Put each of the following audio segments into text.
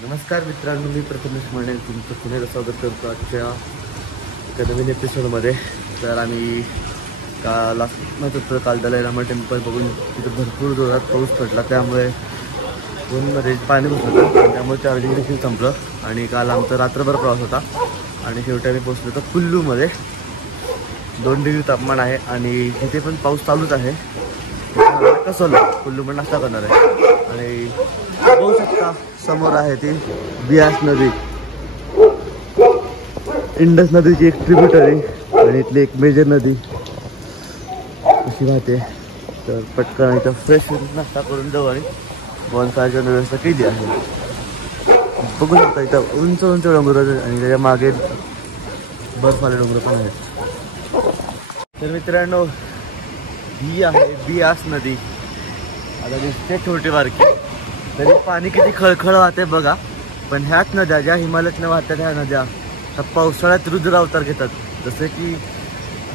नमस्कार मित्रांनो, मी प्रथमेश म्हणे तुमचं पुन्हा स्वागत करतो आजच्या एका नवीन एपिसोडमध्ये. तर आम्ही काल दलाई टेम्पल बघून तिथे भरपूर जोरात पाऊस पडला, त्यामुळे फोनमध्ये पाणी घुसलं, त्यामुळे चार्जिंग देखील संपलं. आणि काल आमचा रात्रभर प्रवास होता आणि शेवटी आम्ही पोहोचलो तर कुल्लूमध्ये. 2 डिग्री तापमान आहे आणि तिथे पण पाऊस चालूच आहे. कसोला कुल्लू पण नाश्ता करणार आहे आणि बघू शकता समोर आहे ती बियास नदी, इंडस नदीची एक ट्रिब्युटरी आणि इथली एक मेजर नदी अशी वाहते. तर पटकन इथं फ्रेश नाश्ता करून जाऊ आणि बॉनफायरची व्यवस्था केली आहे. बघू शकता इथं उंच उंच डोंगर आणि त्याच्या मागे बर्फाले डोंगर पण आहेत. तर मित्रांनो, ही आहे बियास नदी. आता दिसते छोटी बारकी, तरी पाणी किती खळखळ वाहते बघा. पण ह्याच नद्या ज्या हिमालयातनं वाहतात, ह्या नद्या ह्या पावसाळ्यात रुद्र अवतार घेतात. जसे की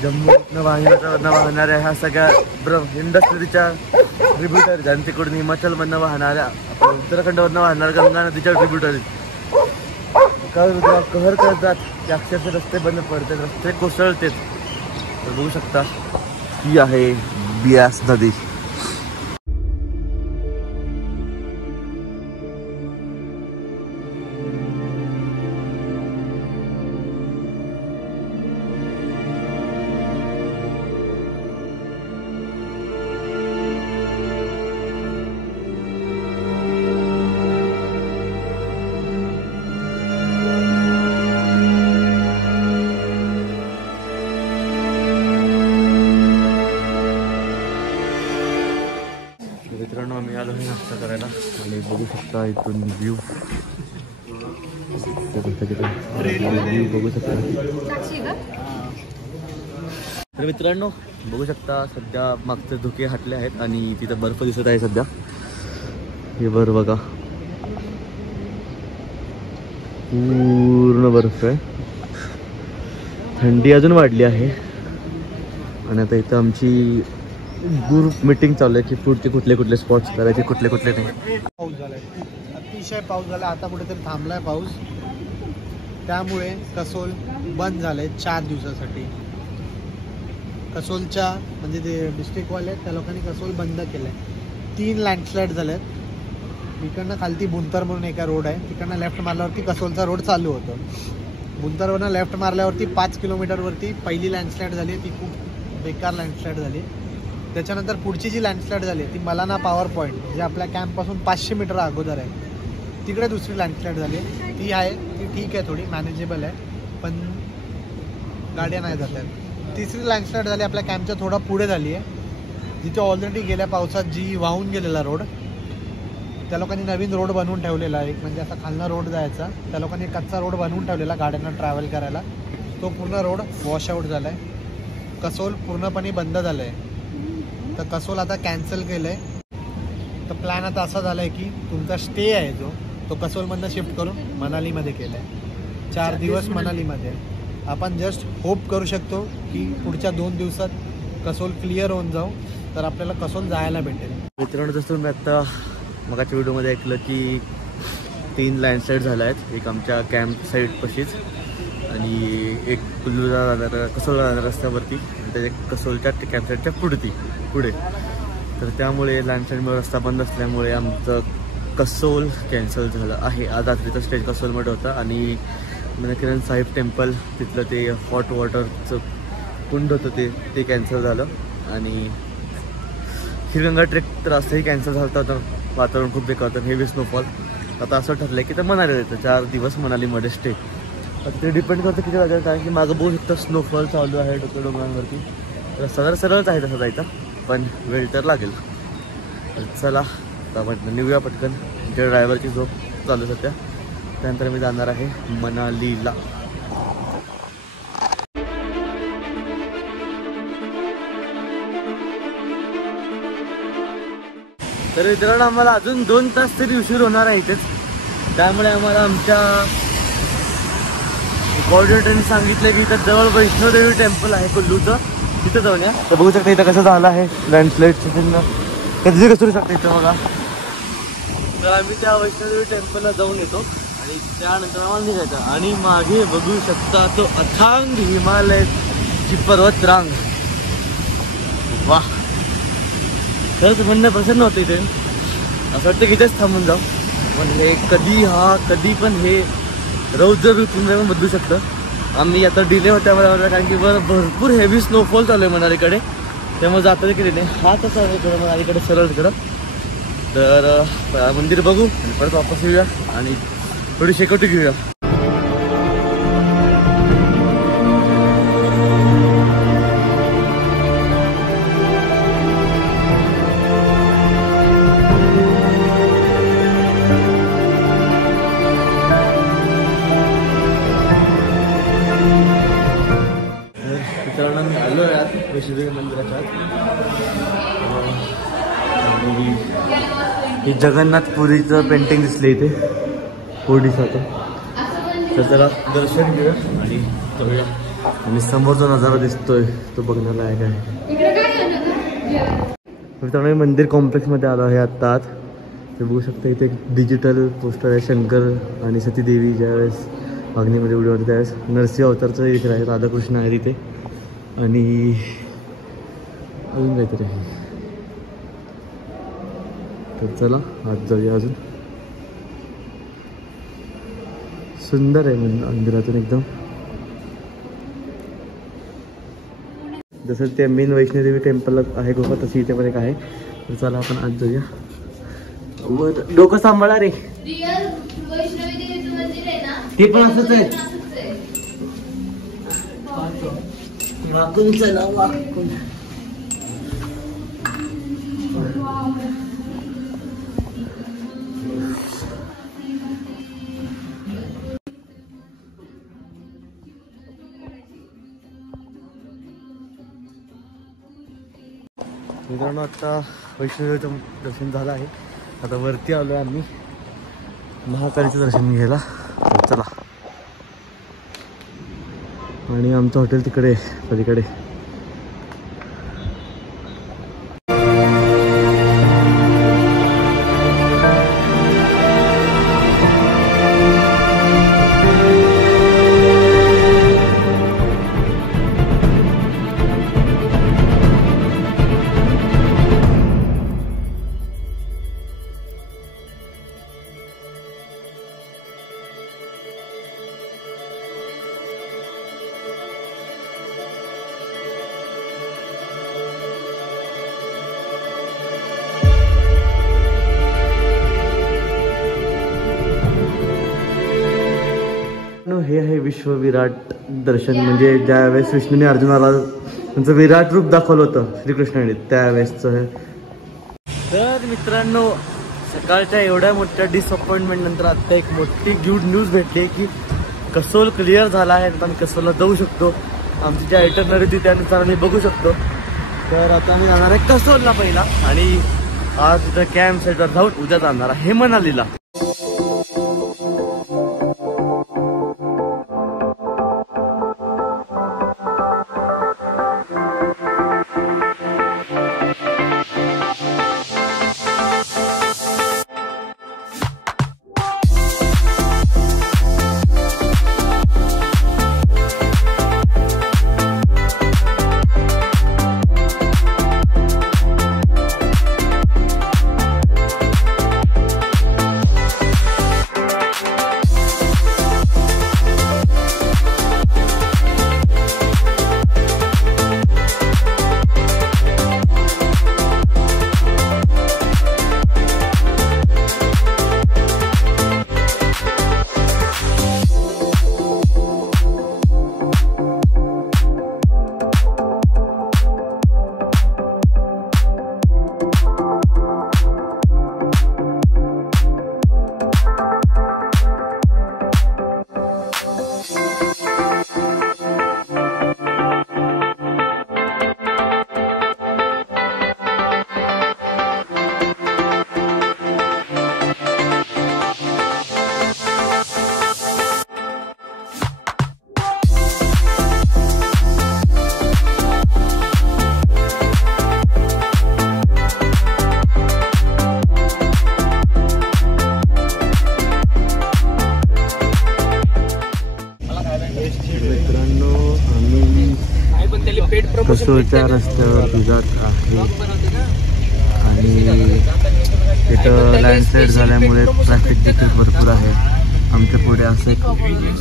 जम्मूतनं वाहणाऱ्या ह्या सगळ्या इंडस नदीच्या ट्रिब्युटरीज आणि तिकडून हिमाचलमधनं वाहणाऱ्या उत्तराखंडमधनं वाहणाऱ्या गंगा नदीच्या ट्रिब्युटरीज कहर करतात. त्या अक्षरशः रस्ते बंद पडतात, रस्ते कोसळतात. तर बघू शकता ही आहे बियास नदी. मित्रांनो, आम्ही आलो आहे नाश्ता करायला आणि बघू शकता इथून व्ह्यू बघू शकता. तर मित्रांनो बघू शकता सध्या मागचे धुके हटले आहेत आणि तिथं बर्फ दिसत आहे. सध्या हे बर्फ बघा, पूर्ण बर्फ आहे. थंडी अजून वाढली आहे आणि आता इथं आमची ग्रुप मीटिंग चालू आहे की पुढचे कुठले कुठले स्पॉट्स करायचे, कुठले कुठले नाही. पाऊस झालाय, अतिशय पाऊस झाला. आता कुठेतरी थांबलाय पाऊस, त्यामुळे कसोल बंद झालंय 4 दिवसासाठी. कसोलच्या म्हणजे ते डिस्ट्रिक्टवाले आहेत त्या लोकांनी कसोल बंद केलंय. 3 लँडस्लाईड झालेत. इकडनं खालती बुंतर म्हणून एका रोड आहे, तिकडनं लेफ्ट मारल्यावरती कसोलचा रोड चालू होतो. बुंतरवरनं लेफ्ट मारल्यावरती 5 किलोमीटरवरती पहिली लँडस्लाईड झाली, ती खूप बेकार लँडस्लाईड झाली. त्याच्यानंतर पुढची जी लँडस्लाईड झाली ती मलाना पॉवर पॉईंट, जे आपल्या कॅम्पपासून 500 मीटर अगोदर आहे, तिकडे दुसरी लँडस्लाईड झाली. ती आहे, ती ठीक आहे, थोडी मॅनेजेबल आहे, पण गाड्या नाही जात आहेत. तिसरी लँडस्लाईड झाली आपल्या कॅम्पच्या थोडा पुढे झाली आहे, जिथे ऑलरेडी गेल्या पावसात जी वाहून गेलेला रोड, त्या लोकांनी नवीन रोड बनवून ठेवलेला आहे. एक म्हणजे असा खालना रोड जायचा, त्या लोकांनी कच्चा रोड बनवून ठेवलेला गाड्यांना ट्रॅव्हल करायला. तो पूर्ण रोड वॉशआउट झाला आहे. कसोल पूर्णपणे बंद झालं आहे. तर कसोल आता कॅन्सल केलं आहे. तर प्लॅन आता असा झाला आहे की तुमचा स्टे आहे जो तो कसोलमधनं शिफ्ट करून मनालीमध्ये केला आहे. 4 दिवस मनालीमध्ये. आपण जस्ट होप करू शकतो की पुढच्या 2 दिवसात कसोल क्लिअर होऊन जाऊ, तर आपल्याला कसोल जायला भेटेल. मित्रांनो, जसं मी आत्ता मगाच्या व्हिडिओमध्ये ऐकलं की 3 लँडस्लाईड झाल्या आहेत. एक आमच्या कॅम्प साईड पशीच आणि एक कुल्लूला जाणाऱ्या कसोलला जाणाऱ्या रस्त्यावरती आणि त्याच्या कसोलच्या कॅम्प साईडच्या पुढे. तर त्यामुळे लँडस्लाईडमुळे रस्ता बंद असल्यामुळे आमचं कसोल कॅन्सल झालं आहे. आज रात्रीचा स्टे कसोलमध्ये होता आणि मनकिरण साहिब टेम्पल, तिथलं ते हॉट वॉटरचं कुंड होतं ते कॅन्सल झालं. आणि हिरगंगा ट्रेक तर असंही कॅन्सल झालं होतं. वातावरण खूप बेकार होतं, हेवी स्नोफॉल. आता असं ठरलं आहे की तर मनालीला येतं 4 दिवस मनालीमध्ये स्टे. आता ते डिपेंड करतं किती वाजेल, कारण की मागं बघू शकता स्नोफॉल चालू आहे डोंगरांवरती. रस्ता सरळच आहे तसा जायचा, पण वेळ तर लागेल. चला आता निघूया पटकन. त्या ड्रायव्हरची झोप चालू सध्या. त्यानंतर मी जाणार आहे मनालीला. तर मित्रांनो, आम्हाला अजून 2 तास तरी उशीर होणार आहे इथेच. त्यामुळे आम्हाला आमच्या कोऑर्डिनेटरने सांगितलं की इथं जवळ वैष्णोदेवी टेम्पल आहे कुल्लूचं, तिथं जाऊन या. तर बघू शकता इथं कसं झालं आहे लँडस्लाईडचं. कधी कसं शकतं इथं बघा. तर आम्ही त्या वैष्णोदेवी टेम्पलला जाऊन येतो आणि त्यानंतर आम्हाला निघायचं. आणि मागे बघू शकता तो अथांग हिमालयाची पर्वत रांग. वा, खरंच म्हणणं प्रसन्न होतं इथे. असं वाटतं की इथेच थांबून जाऊ. पण हे कधी पण हे रौद्र ऋतूमध्ये पण बदलू शकतं. आम्ही आता डिले होत्या मला कारण की भरपूर हेवी स्नोफॉल चालू आहे मनालीकडे, त्यामुळे जाता देखील नाही. हा कसा आहे थोडं मनालीकडे सरळ तिकडं. तर मंदिर बघू आणि परत वापस येऊया आणि थोडी शेकोटी घेऊया. मी आलो आहे आज वैष्णोदेवी मंदिराच्या आत. हे जगन्नाथपुरीचं पेंटिंग दिसलं इथे ओडिसाचं. तर जरा दर्शन घेऊया आणि जाऊया. आणि समोर जो नजारा दिसतोय तो बघण्याला आहे काय. मित्रांनो मंदिर कॉम्प्लेक्समध्ये आलो आहे आत्ता आत. ते बघू शकता इथे एक डिजिटल पोस्टर आहे. शंकर आणि सतीदेवी ज्यावेळेस अग्नीमध्ये उडी मारते त्यावेळेस नरसिंह अवतारचं इथे आहे. राधाकृष्ण आहे तिथे आणि अजून काहीतरी आहे. तर चला आत जाऊया. अजून सुंदर आहे मंदिरातून एकदम. जसं ते मेन वैष्णोदेवी टेम्पल आहे गुफा तशी इथे पण एक आहे. तर चला आपण आत जाऊया. डोकं सांभाळा रे. ते पण असंच आहे. वाकून चला वाकून. मित्रांनो आता वैष्णोदेवीचं दर्शन झालं आहे. आता वरती आलो आहे आम्ही महाकालीचं दर्शन घ्यायला. चला. आणि आमचं हॉटेल तिकडे पलीकडे. हे आहे विश्वविराट दर्शन. म्हणजे ज्यावेळेस विष्णूने अर्जुनाला त्यांचं विराट रूप दाखवलं होतं श्रीकृष्णाने त्यावेळेसचं. तर मित्रांनो सकाळच्या एवढ्या मोठ्या डिसअपॉइंटमेंट नंतर आता एक मोठी गुड न्यूज भेटली की कसोल क्लिअर झाला आहे. आता आम्ही कसोलला जाऊ शकतो. आमची जी आयटनरी होती त्यानुसार आम्ही बघू शकतो. तर आता आम्ही जाणार आहे कसोलला पहिला आणि आज तिथं कॅम्प साईटवर जाऊन उद्या जाणार आहे मनालीला. कसोलच्या रस्त्यावर दुधात आहे आणि तिथं लँडस्लाईड झाल्यामुळे ट्रॅफिक देखील भरपूर आहे. आमच्या पुढे असं एक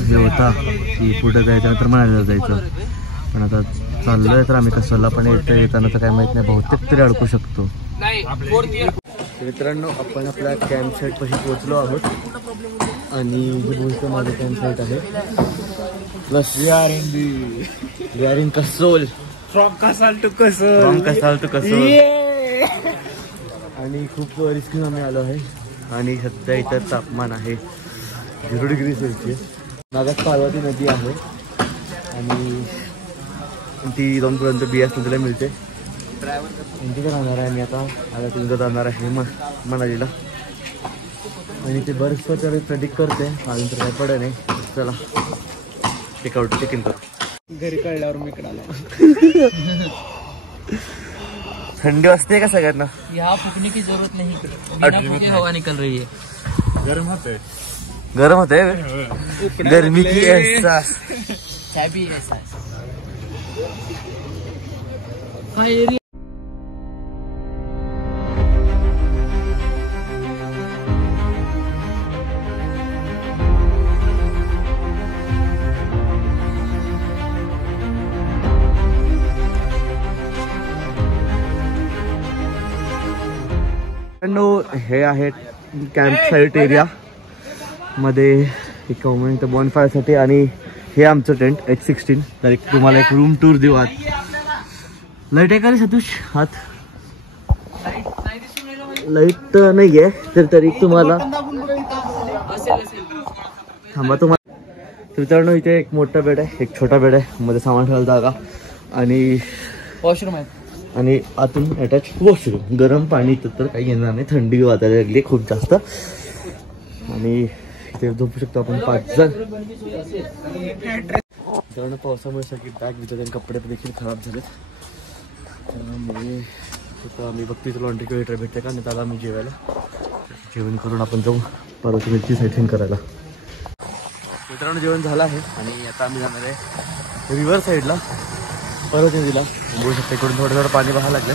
हे होता की पुढे जायचं तर म्हणायला जायचं, पण आता चाललोय तर आम्ही कसोलला, पण येताना तर काय माहित नाही, बहुतेक तरी अडकू शकतो. मित्रांनो, आपण आपल्या कॅम्प साईट पाशी पोहोचलो आहोत आणि ही गोष्ट माझं कॅम्प साईट आहे. Plus we are in Kasol, from Kasol to Kasol. आणि खूप रिस्क आम्ही आलो आहे आणि सध्या इथं तापमान आहे 0 डिग्री सेल्सिअस. मागास पार्वती नदी आहे आणि ती 2पर्यंत BS नदीला मिळते. तिथे राहणार आहे मी आता तिथं जाणार आहे मनालीला आणि ते बर्फ तर प्रेडिक्ट करते, अजून तर काय पडत नाही. चला चेक इन कर. घरी कळल्यावर मी इकडे आलो. ठंडी वाजते का सगळ्यांना? यहाँ फूकने की जरूरत नहीं, बिना फूके हवा निकल रही है. गरम होते गर्मी की एहसास. चाय भी ऐसा है. हे आहे कॅम्प साईट एरिया मध्ये एक मोमेंट बॉनफायरसाठी आणि हे आमचं टेंट H16. तर तुम्हाला एक रूम टूर देऊ. आत लाईट आहे का रे सतुष? हात लाईट नाही आहे तर तरी तुम्हाला थांबा. तुम्हाला मित्रांनो, इथे एक मोठा बेड आहे, एक छोटा बेड आहे, मध्ये सामान ठेवायला जागा आणि वॉशरूम आहे आणि आतून अटॅच वॉशरूम. गरम पाणी तर काही येणार नाही, थंडी वाजायला लागली खूप जास्त आणि इथे झोपू शकतो आपण 5 जण. त्यामुळे पावसामुळे सगळी बॅग भिजत आणि कपडे देखील खराब झालेत. त्यामुळे आता आम्ही बघतो लॉन्ड्री किंवा वेटर भेटते का, नाही त्याला आम्ही जेवण करून आपण जाऊ पार्वतीची साईटिंग करायला. मित्रांनो, जेवण झालं आहे आणि आता आम्ही जाणार आहे रिव्हर साईडला पार्वती नदीला. बघू शकता इकडून थोडं पाणी बहायला लागलं.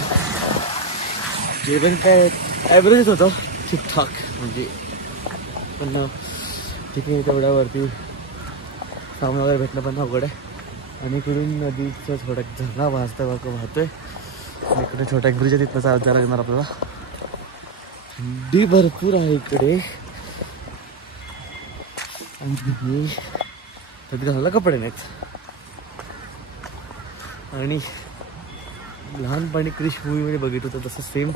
जेवण काय ॲव्हरेजच होतं, ठीकठाक म्हणजे, पण ठीक आहे. तेवढ्यावरती सामान वगैरे भेटणं पण अवघड आहे आणि इकडून नदीचं थोडा झरना वाहतोय आणि इकडे छोट्या ब्रिज आहे, तिथनं चालत जायला लागणार आपल्याला. थंडी भरपूर आहे इकडे आणि त्यात घालायला कपडे नाहीत. आणि लहानपणी क्रिश मूवीमध्ये बघितलं होतं तसं सेम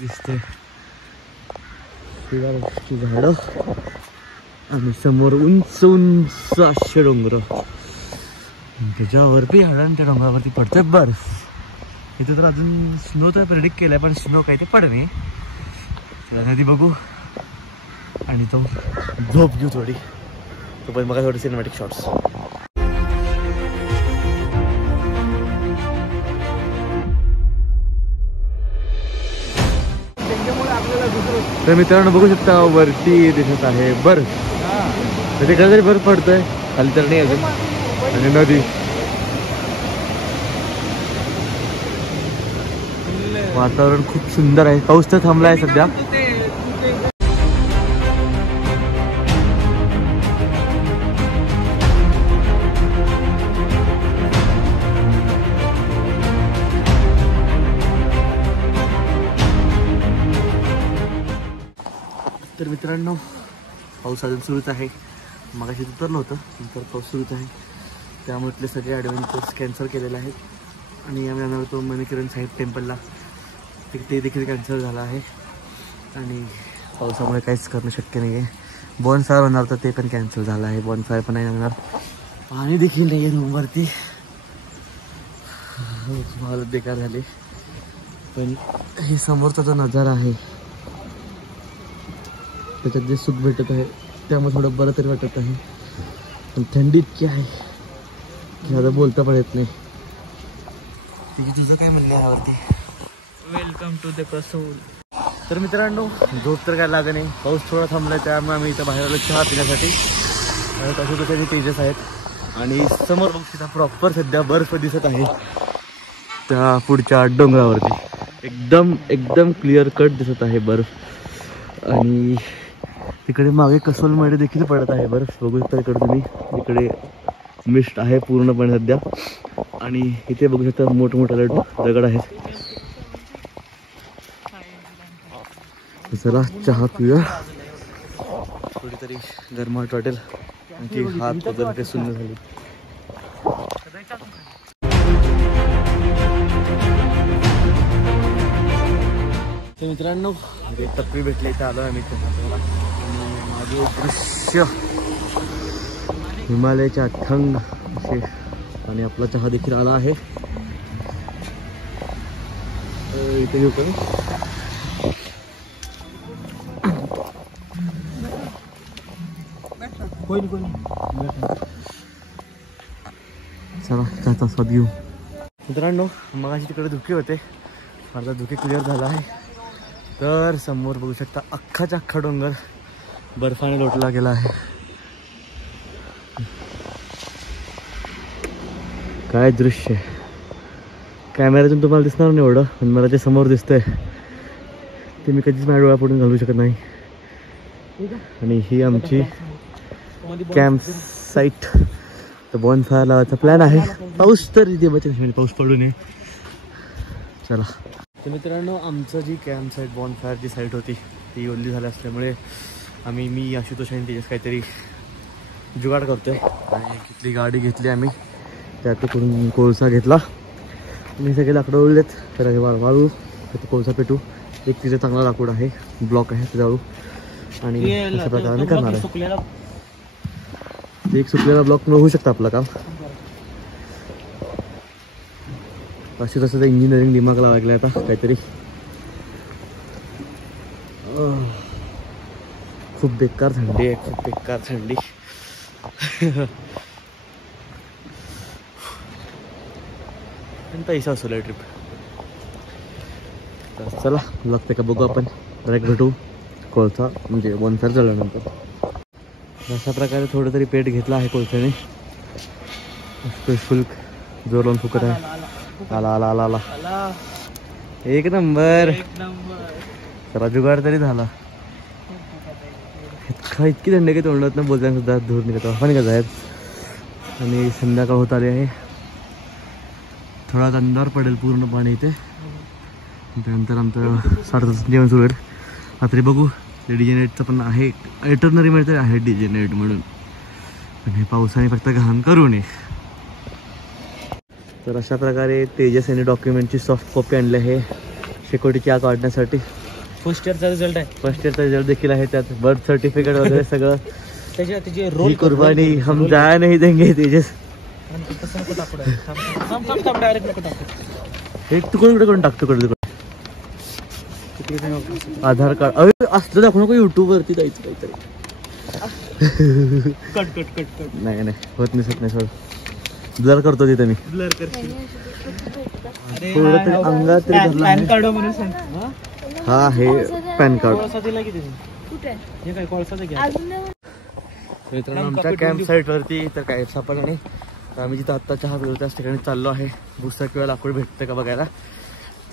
दिसते. झाडं आणि समोर उंच उंच असे डोंगर, त्याच्यावरती झाडं, त्या डोंगरावरती पडतोय बर्फ. इथे तर अजून स्नो तर प्रेडिक्ट केलाय, पण स्नो काही ते पडत नाही. नदी बघू आणि तो झोप घेऊ थोडी. तो पण बघा थोडे सिनेमॅटिक शॉट्स. तर मित्रांनो, बघू शकता वरती दिसत आहे बर्फ. तिथे काहीतरी बर्फ पडतोय, खाली तर नाही अजून. आणि नदी, वातावरण खूप सुंदर आहे. पाऊस तर थांबला आहे सध्या. तर मित्रांनो, पाऊस अजून सुरूच आहे. मगाशी उतरलं होतं, नंतर पाऊस सुरूच आहे. त्यामुळे सगळे ॲडव्हेंचर्स कॅन्सल केलेले आहेत आणि आम्ही जाणार होतो मणिकरण साहिब टेम्पलला, ते देखील कॅन्सल झालं आहे आणि पावसामुळे काहीच करणं शक्य नाही आहे. बॉनफायर होणार तर ते पण कॅन्सल झालं आहे. बॉनफायर पण नाही होणार. पाणी देखील नाही आहे रूमवरती. हालत बेकार झाली. पण हे समोरचा जो नजारा आहे त्याच्यात जे सुख भेटत आहे त्यामुळे थोडं बरं तरी वाटत आहे. पण थंडी इतकी आहे की आता बोलता पण येत नाही. तुझं काय म्हणणं आहे यावरती? Welcome to the Kasol. तर मित्रांनो, झोप तर काय लागत नाही. पाऊस थोडा थांबलाय त्यामुळे आम्ही इथं बाहेर आलो चहा पिण्यासाठी. कसं तेजस आहेत आणि समोर बघता प्रॉपर सध्या बर्फ दिसत आहे. त्या पुढच्या डोंगरावरती एकदम क्लिअर कट दिसत आहे बर्फ. आणि तिकडे मागे कसोलमध्ये देखील पडत आहे बर्फ, बघू शकता इकडे तुम्ही. इकडे मिस्ट आहे पूर्णपणे सध्या. आणि इथे बघू शकता मोठमोठे दगड आहेत. चला चहा पिऊया, थोडी तरी गरमाट वाटेल. आणखी हात वगैरे सुन्न झाले. तर मित्रांनो टप्पी भेटले इथे आलो आम्ही. आणि माझे दृश्य हिमालयाच्या थंग असे. आणि आपला चहा देखील आला आहे. इथे घेऊ का? चला चहाचा स्वाद घेऊ. मित्रांनो मग अशी तिकडे धुके होते, माझा धुके क्लिअर झाला आहे. तर समोर बघू शकता अख्खाच्या अख्खा डोंगर बर्फाने लोटला गेला आहे. काय दृश्य, कॅमेऱ्यातून तुम्हाला दिसणार नाही एवढं, पण मला जे समोर दिसतंय ते मी कधीच माझ्या डोळ्यापुढून घालू शकत नाही. आणि ही आमची कॅम्प साईट. तर बॉनफायर लावायचा प्लॅन आहे. पाऊस तर इथे बचत, पाऊस पडू नये. चला. तर मित्रांनो आमचं जी कॅम्प साईट बॉनफायरची साईट होती ती ओल्ली झाली असल्यामुळे मी आशुतोष आणि त्याच्यात काहीतरी जुगाड करतोय. आणि तिथली गाडी घेतली आम्ही, त्यातून कोळसा घेतला आणि सगळे लाकडं उडलेत. तर हे वाळू त्यात कोळसा पेटू. एक तिथे चांगला लाकूड आहे, ब्लॉक आहे ते जाळू. आणि अशा प्रकारे करणार आहे. एक सुकलेला ब्लॉक होऊ शकतं आपलं काम. अशी तसं तर इंजिनिअरिंग दिमागला लागलं आता काहीतरी. खूप बेकार थंडी आहे, खूप बेकार थंडी. पण पैसा असतो ट्रिप. तर चला लागते का बघू आपण. डायरेक्ट भेटू कोळसा म्हणजे बॉनफायर झाल्यानंतर. अशा प्रकारे थोडं तरी पेट घेतला आहे कोळशाने. फुल जोर लावून फुकत आहे. आला आला आला आला एक नंबर. जरा जुगाड तरी झाला. इतकी थंडी काही तोंडात न बोलताना सुद्धा धूर निघत आपण का जायत. आणि संध्याकाळ होत आली आहे. थोडा अंधार पडेल पूर्ण पाणी इथे. त्यानंतर आमचं 7:30 जेवण सुरू होईल. रात्री बघू. डीजे नाईटचं पण आहे, एटर्नरी मिळते आहे डीजे नाईट म्हणून. पण हे पावसाने फक्त घाण करू नये. तर अशा प्रकारे तेजस यांनी डॉक्युमेंटची सॉफ्ट कॉपी आणली आहे सिक्युरिटी आग काढण्यासाठी. फर्स्ट इयरचा रिझल्ट आहे. फर्स्ट इयरचा रिझल्ट देखील आहे त्यात. बर्थ सर्टिफिकेट वगैरे सगळं. त्याचे रोल कुर्बानी हम जाया नहीं देंगे तेजस. एक तुकडे करून टाकतो कडे. आधार कार्ड अरे असलं दाखवू नको युट्यूब वरती जायचं काहीतरी. Cut cut cut cut. नाही नाही होत नाही सर. ब्लर करतो तिथे मी. ब्लर करशील. थोडं तरी अंगात तरी धरलं पॅन आहे. कार्ड म्हणून सांग. हा हे पॅन कार्ड. कोळसा दिला की त्याने. कुठे हे काय कोळसाचं घ्या. मित्रांनो आमच्या कॅम्प साईट वरती तर काय सापडलं नाही. तर आम्ही जिथं आत्ता चहा पिलो त्याच ठिकाणी चाललो आहे. भुसा किंवा लाकूड भेटतं का बघायला.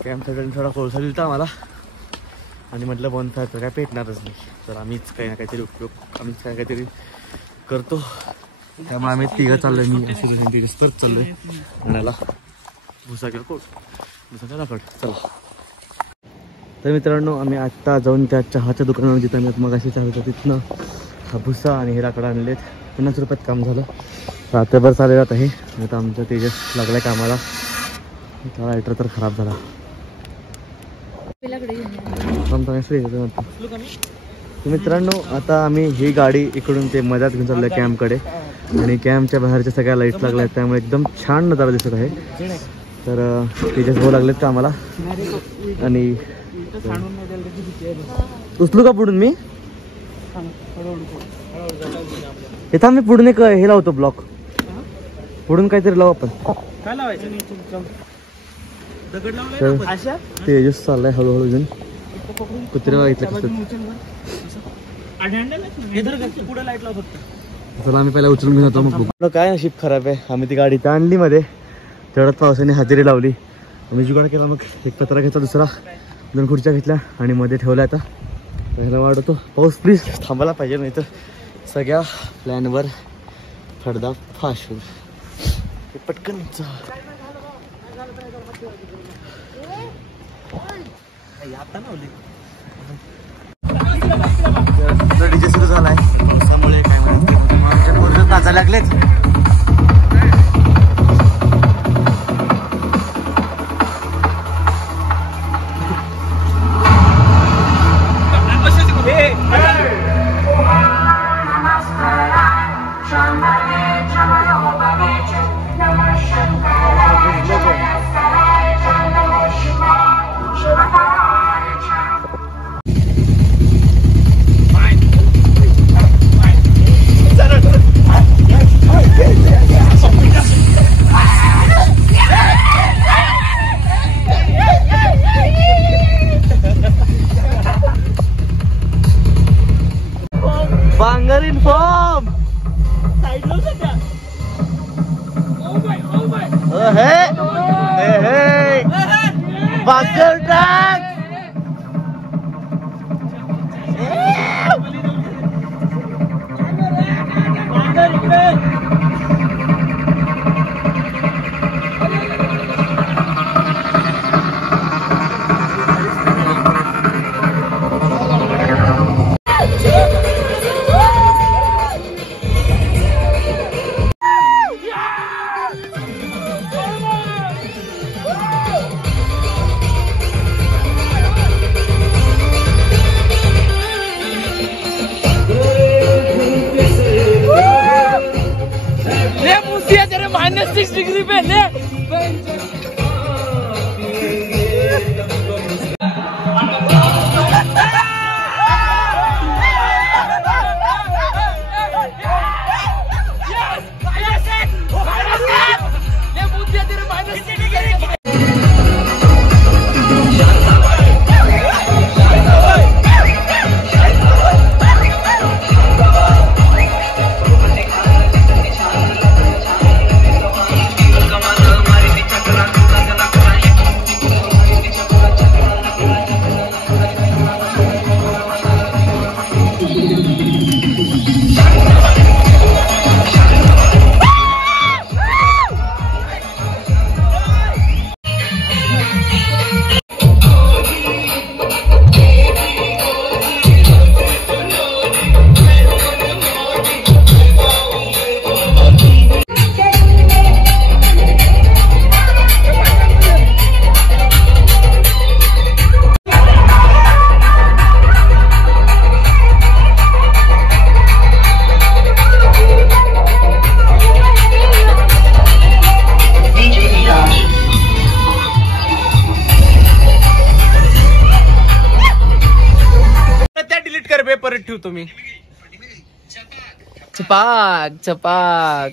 कॅम्प साईटवरती थोडा कोळसा दिलता आम्हाला. आणि म्हटलं बॉनफायर तर काय पेटणारच नाही. तर आम्हीच काही ना काहीतरी उपयोग आम्हीच काहीतरी करतो. त्यामुळे आम्ही तिघं चाललोय. मी अशी तिघं परत चाललोय म्हणाला भुसा किंवा कोट भुसा किंवा लाकूड. चला. तर मित्रांनो आम्ही आत्ता जाऊन त्या चहाच्या दुकानावर जिथं आम्ही मग अशी चहा होता तिथनं हा भुसा आणि हे लाकडं आणलेत. 50 रुपयात काम झालं. रात्रभर चालू राहत आहे. आता आमचं तेजस लागलाय कामाला. लायटर तर खराब झाला. मित्रांनो आता आम्ही ही गाडी इकडून ते मधात घेऊन चाललोय कॅम्पकडे. आणि कॅम्पच्या बाहेरच्या सगळ्या लाईट्स लागल्या आहेत त्यामुळे एकदम छान नजारा दिसत आहे. तर तेजस भाऊ लागलेत का आम्हाला. आणि उचलू का पुढून मी इथं मी पुढून एक हे लावतो ब्लॉक. पुढून काहीतरी लावू आपण. काय लावायचं. तर तेजस चाललाय हळूहळू घेऊन. कुत्रे बघितलं चला आम्ही पहिला उचलून घेऊन जातो. मग काय नशीब खराब आहे. आम्ही ती गाडी तर आणली मध्ये तेवढ्यात पावसाने हजेरी लावली आम्ही जुगाड केला, मग एक पत्रा घेतला, दुसरा 2 खुर्च्या घेतल्या आणि मध्ये ठेवला. आता पहिला वाढवतो. पाऊस प्लीज थांबायला पाहिजे, नाही तर सगळ्या प्लॅनवर फडदा फाश होईल. पटकन डीजे सुरू झालाय, त्यामुळे काय म्हणतात आमच्या पोरं नाचायला लागलेत. Bangar in form. Bangar dance. -6 degree पे ले. परत ठेवतो मी. चपाक चपाक.